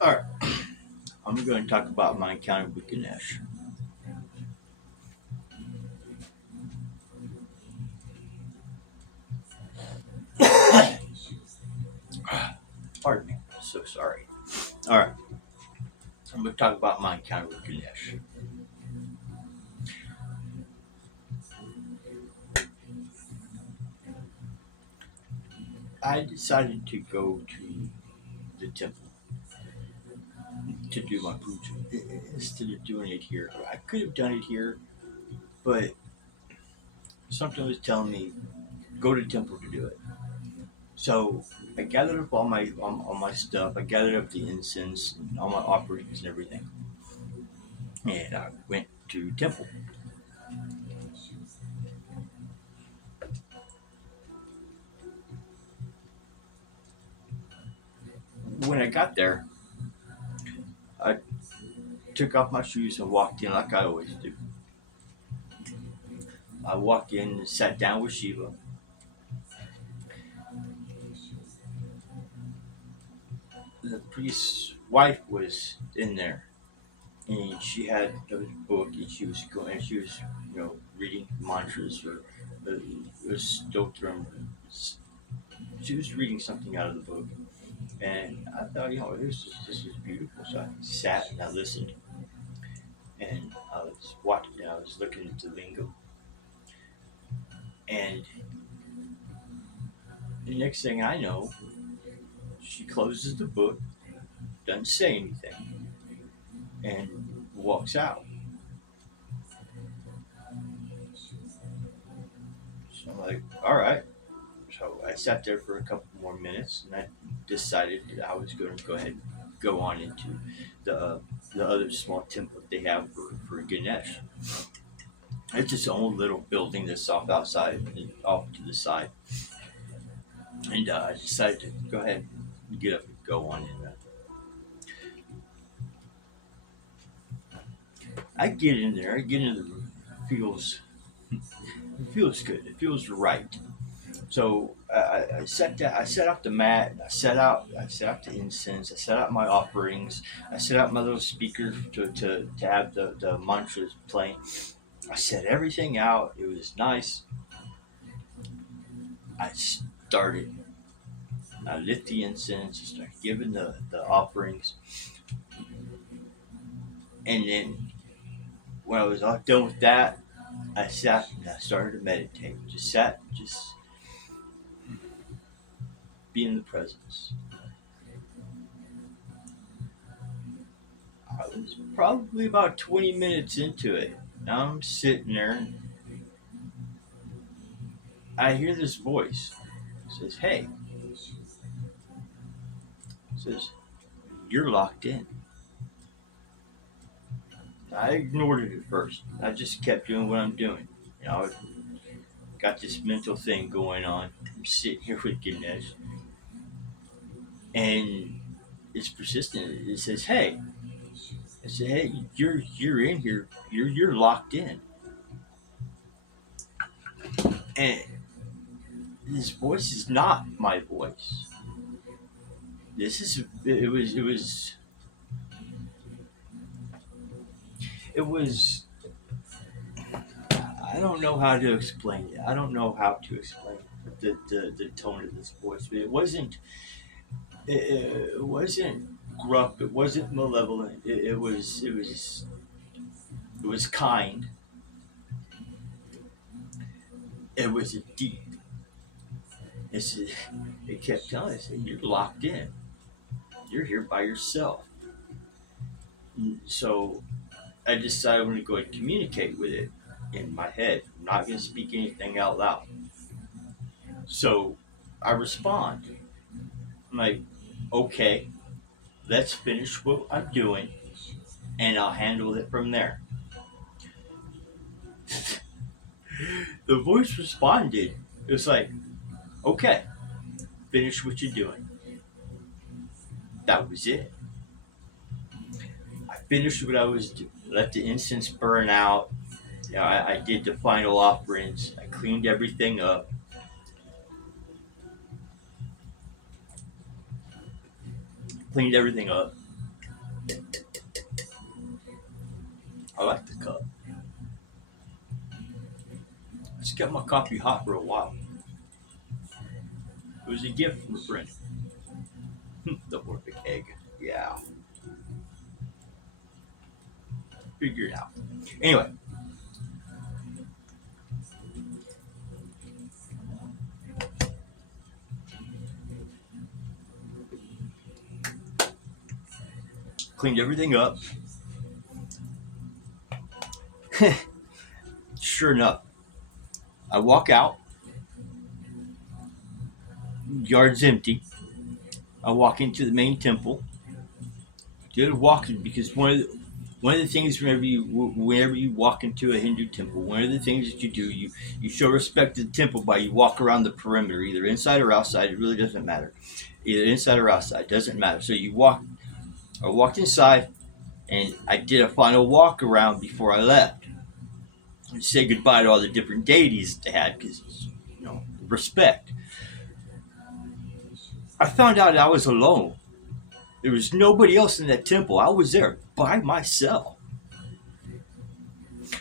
All right, I'm going to talk about my encounter with Ganesh. Pardon me. So sorry. All right, I'm going to talk about my encounter with Ganesh. I decided to go to the temple to do my puja instead of doing it here. I could have done it here, but something was telling me go to the temple to do it. So I gathered up all my stuff. I gathered up the incense and all my offerings and everything, and I went to the temple. When I got there, I took off my shoes and walked in like I always do. I walked in and sat down with Shiva. The priest's wife was in there, and she had a book, and she was going, and she was, reading mantras or stotram. She was reading something out of the book, and I thought, this is beautiful. So I sat and I listened, and I was watching. I was looking at the lingo, and the next thing I know, she closes the book, doesn't say anything, and walks out. So I'm like, all right. So I sat there for a couple more minutes, and I decided that I was going to go ahead and go on into the the other small temple they have for Ganesh. It's its own little building that's off outside and off to the side, and I decided to go ahead and get up and go on in. I get in there. I get in the room. It feels good. It feels right. So I set down, I set out the mat. I set out the incense. I set out my offerings. I set out my little speaker to have the mantras playing. I set everything out. It was nice. I started. I lit the incense. I started giving the offerings, and then when I was all done with that, I sat and I started to meditate. Just sat, just be in the presence. I was probably about 20 minutes into it. Now I'm sitting there. I hear this voice. It says, "Hey," it says, "You're locked in." I ignored it at first. I just kept doing what I'm doing. I got this mental thing going on. I'm sitting here with Ganesh, and it's persistent. It says, "Hey," I said, "Hey, you're in here. You're locked in." And this voice is not my voice. It was I don't know how to explain it. I don't know how to explain the tone of this voice, but it wasn't gruff. It wasn't malevolent. It was kind. It was a deep. It's, it kept telling us, "You're locked in. You're here by yourself." So I decided I'm going to go ahead and communicate with it in my head. I'm not going to speak anything out loud. So I respond. I'm like, "Okay, let's finish what I'm doing, and I'll handle it from there." The voice responded. It was like, "Okay, finish what you're doing." That was it. I finished what I was doing. Let the incense burn out. I did the final offerings. I cleaned everything up. Cleaned everything up. kept my coffee hot for a while. It was a gift from a friend. The perfect egg. Yeah, figure it out. Anyway, cleaned everything up. Sure enough, I walk out, yard's empty. I walk into the main temple. Did walking because one of the things whenever you walk into a Hindu temple, one of the things that you do, you show respect to the temple by you walk around the perimeter, either inside or outside. It really doesn't matter, either inside or outside, doesn't matter. So you walk. I walked inside and I did a final walk around before I left and say goodbye to all the different deities that they had because respect. I found out I was alone. There was nobody else in that temple. I was there by myself.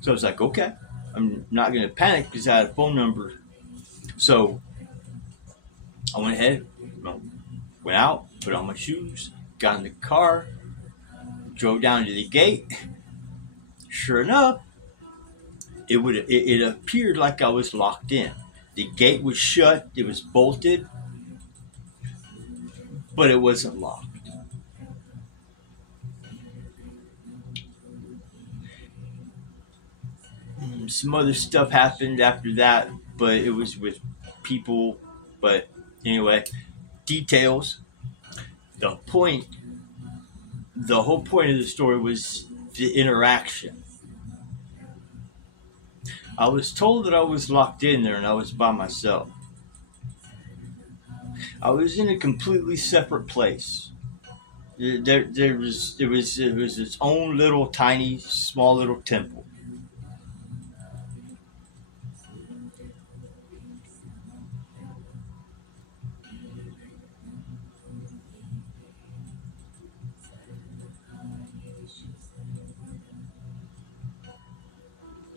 So I was like, okay, I'm not going to panic because I had a phone number. So I went ahead, went out, put on my shoes, got in the car, drove down to the gate. Sure enough, it appeared like I was locked in. The gate was shut, it was bolted, but it wasn't locked. Some other stuff happened after that, but it was with people. But anyway, details. The point, the whole point of the story was the interaction. I was told that I was locked in there and I was by myself. I was in a completely separate place. It was its own little tiny, small little temple.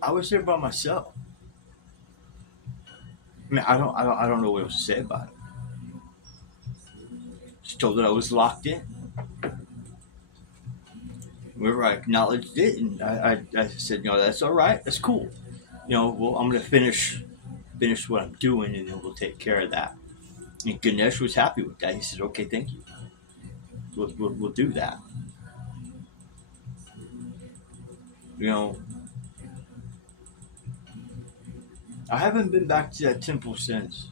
I was there by myself. I mean, I don't know what else to say about it. Just told that I was locked in. Whenever I acknowledged it, and I said, that's all right, that's cool. Well, I'm gonna finish what I'm doing, and then we'll take care of that. And Ganesh was happy with that. He said, okay, thank you. We'll do that. You know, I haven't been back to that temple since.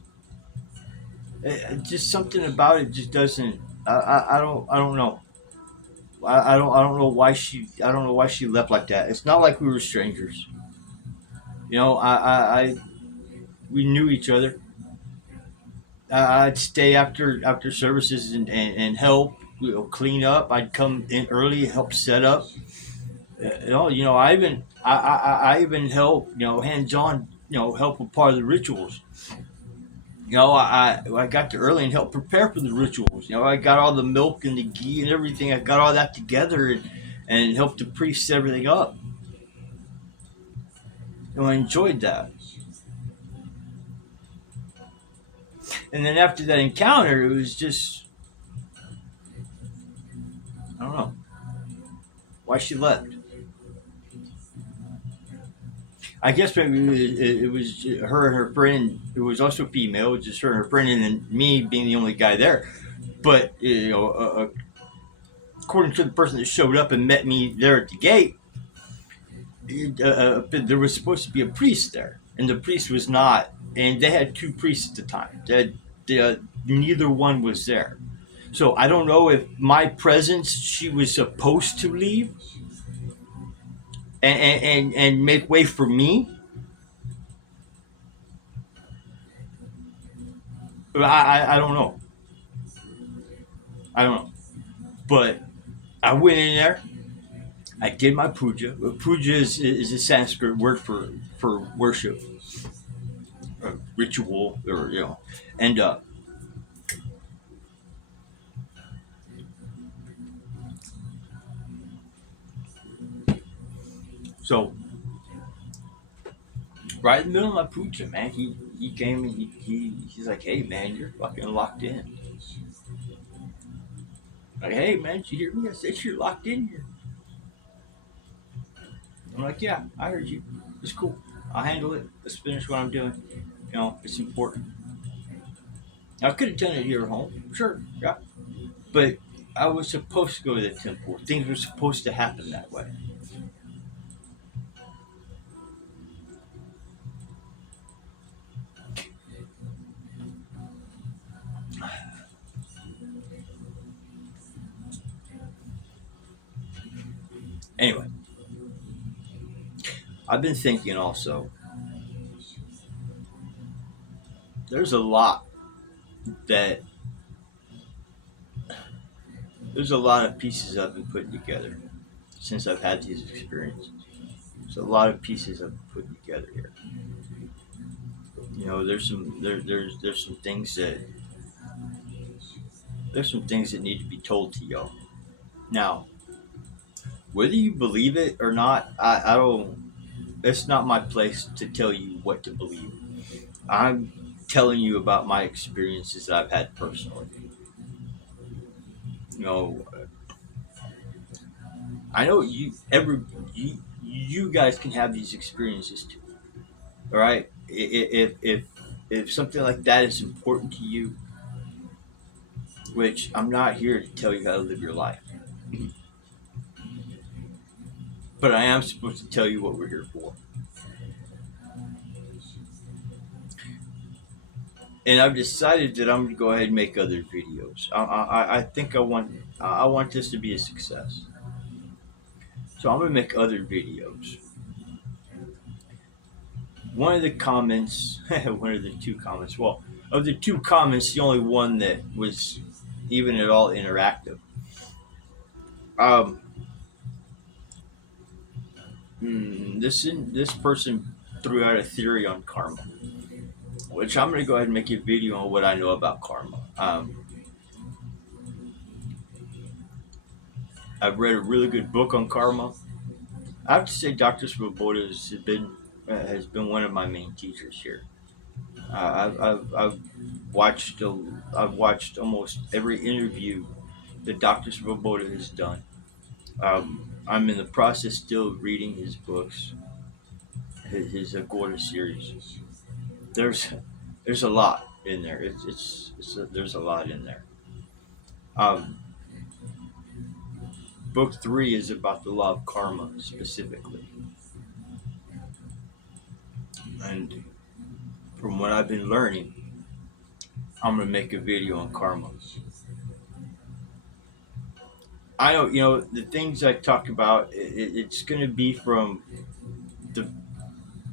Just something about it just doesn't. I don't know. I don't know why she left like that. It's not like we were strangers. I we knew each other. I'd stay after services and help clean up. I'd come in early, help set up. I even help hands on help with part of the rituals. I got there early and helped prepare for the rituals. I got all the milk and the ghee and everything. I got all that together and helped the priest set everything up. I enjoyed that. And then after that encounter, it was just I don't know why she left. I guess maybe it was her and her friend. It was also female, just her and her friend, and then me being the only guy there. But according to the person that showed up and met me there at the gate, there was supposed to be a priest there, and the priest was not. And they had two priests at the time. Neither one was there. So I don't know if my presence she was supposed to leave and make way for me. I don't know. I don't know. But I went in there. I did my puja. Puja is a Sanskrit word for worship, ritual, or and so right in the middle of my puja, man. He came and he's like, hey man, you're fucking locked in. Like, hey man, did you hear me? I said you're locked in here. I'm like, yeah, I heard you. It's cool. I'll handle it. Let's finish what I'm doing. It's important. I could have done it here at home, sure, yeah, but I was supposed to go to the temple. Things were supposed to happen that way. Anyway, I've been thinking also. There's a lot that there's a lot of pieces I've been putting together since I've had these experiences. There's a lot of pieces I've been putting together here. There's some things that need to be told to y'all. Now, whether you believe it or not, I don't. It's not my place to tell you what to believe. I'm telling you about my experiences that I've had personally. You know, I know you guys can have these experiences too. All right, if something like that is important to you, which I'm not here to tell you how to live your life, but I am supposed to tell you what we're here for. And I've decided that I'm going to go ahead and make other videos. I think I want this to be a success. So I'm going to make other videos. One of the comments, one of the two comments, well, of the two comments, the only one that was even at all interactive. Um, this person threw out a theory on karma, which I'm going to go ahead and make a video on what I know about karma. I've read a really good book on karma. I have to say, Dr. Svoboda has been one of my main teachers here. I've watched I've watched almost every interview that Dr. Svoboda has done. I'm in the process still of reading his books, his Agora series. There's there's a lot in there. There's a lot in there. Um, Book three is about the law of karma specifically, and from what I've been learning, I'm gonna make a video on karma. I don't, the things I talk about. It's gonna be from the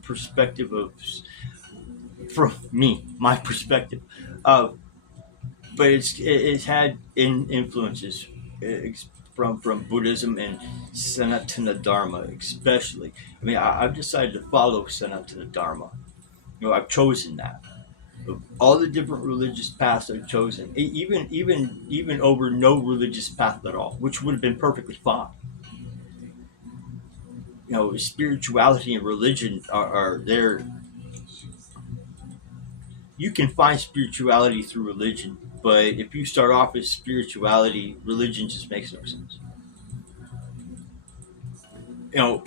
perspective of from me, my perspective. Uh, but it's had influences from Buddhism and Sanatana Dharma, especially. I mean, I've decided to follow Sanatana Dharma. I've chosen that. Of all the different religious paths I've chosen, even over no religious path at all, which would have been perfectly fine. Spirituality and religion are there. You can find spirituality through religion, but if you start off with spirituality, religion just makes no sense. You know,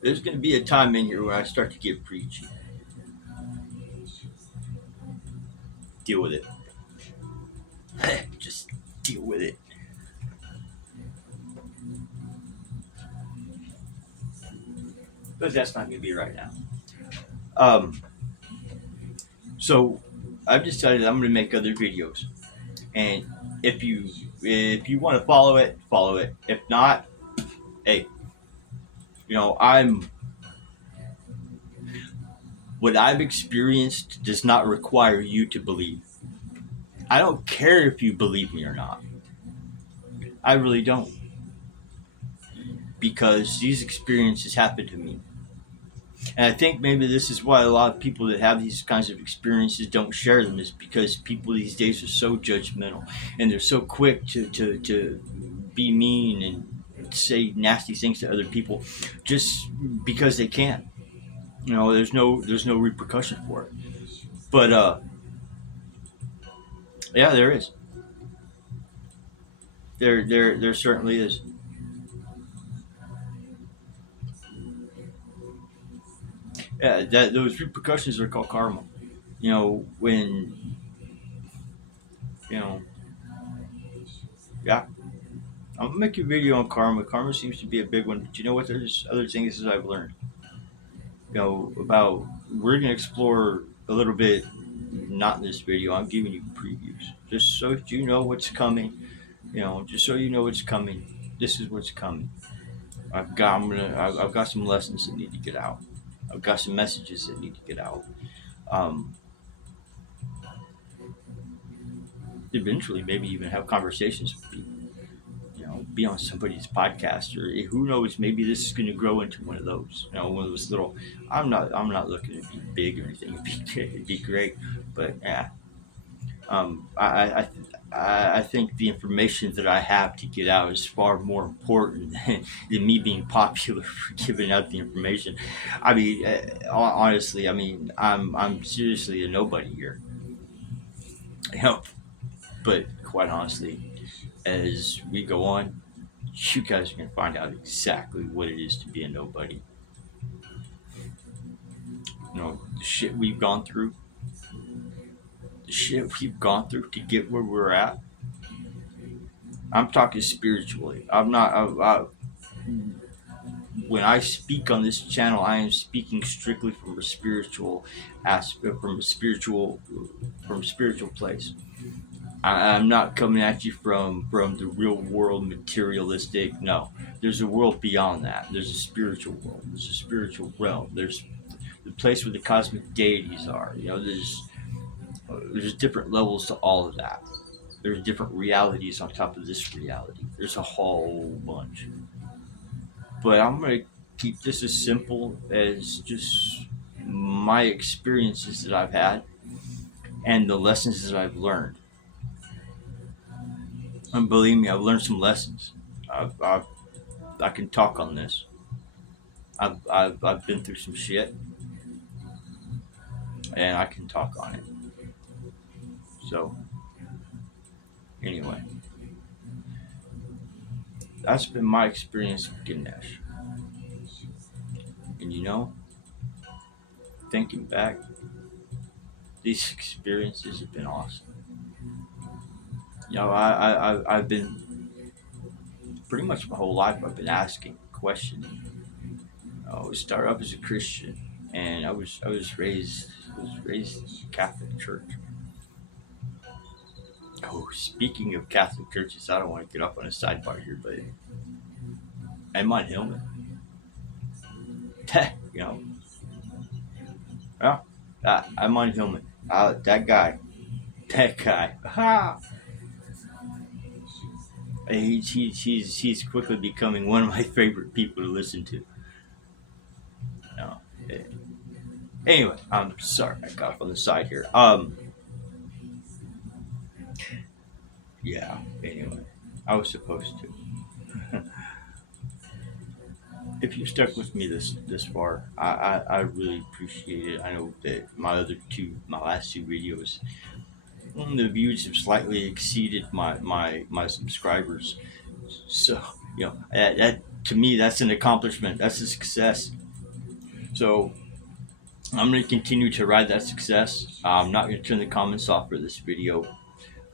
there's going to be a time in here where I start to get preachy. Deal with it. Just deal with it. But that's not going to be right now. Um, so I've decided I'm going to make other videos, and if you want to follow it, follow it. If not, hey, I'm what I've experienced does not require you to believe. I don't care if you believe me or not. I really don't, because these experiences happened to me. And I think maybe this is why a lot of people that have these kinds of experiences don't share them, is because people these days are so judgmental and they're so quick to be mean say nasty things to other people just because they can. There's no repercussion for it. But yeah, there is. There certainly is. Yeah, that those repercussions are called karma. When you know, yeah. I'm gonna make a video on karma. Karma seems to be a big one, but you know what? There's other things that I've learned. About we're gonna explore a little bit. Not in this video. I'm giving you previews, just so you know what's coming. Just so you know what's coming. This is what's coming. I've got some lessons that need to get out. I've got some messages that need to get out. Um, Eventually, maybe even have conversations with people. Be on somebody's podcast, or who knows, maybe this is going to grow into one of those. One of those little. I'm not looking to be big or anything. It'd be great, but yeah. I think the information that I have to get out is far more important than me being popular for giving out the information. I mean, honestly, I mean, I'm seriously a nobody here. You know, but quite honestly, as we go on, you guys are gonna find out exactly what it is to be a nobody. The shit we've gone through, the shit we've gone through to get where we're at. I'm talking spiritually. I'm not. When I speak on this channel, I am speaking strictly from a spiritual aspect, from a spiritual place. I'm not coming at you from the real world, materialistic. No, there's a world beyond that. There's a spiritual world. There's a spiritual realm. There's the place where the cosmic deities are. There's different levels to all of that. There's different realities on top of this reality. There's a whole bunch. But I'm gonna keep this as simple as just my experiences that I've had and the lessons that I've learned. And believe me, I've learned some lessons. I can talk on this. I've been through some shit, and I can talk on it. So anyway, that's been my experience with Ganesh. And thinking back, these experiences have been awesome. I've been pretty much my whole life. I've been asking, questioning. I started up as a Christian, and I was raised in the Catholic Church. Oh, speaking of Catholic churches, I don't want to get up on a sidebar here, but I'm on Hillman. you know, well, I'm on Hillman. That guy. Ha! He's quickly becoming one of my favorite people to listen to. No. Anyway, I'm sorry I got off on the side here. Yeah. Anyway, I was supposed to. If you stuck with me this far, I really appreciate it. I know that my last two videos, the views have slightly exceeded my subscribers. So that to me, that's an accomplishment. That's a success. So I'm going to continue to ride that success. I'm not going to turn the comments off for this video.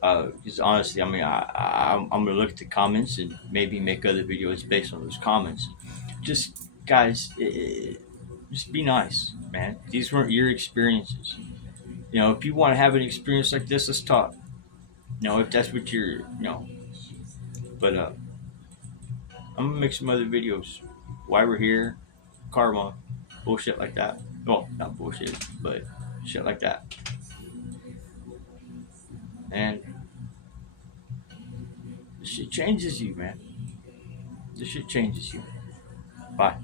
Because honestly, I mean, I'm gonna look at the comments and maybe make other videos based on those comments. Just guys, just be nice, man. These weren't your experiences. If you want to have an experience like this, let's talk. If that's what you're. But I'm gonna make some other videos. Why we're here, karma, bullshit like that. Well, not bullshit, but shit like that. And this shit changes you, man. This shit changes you. Bye.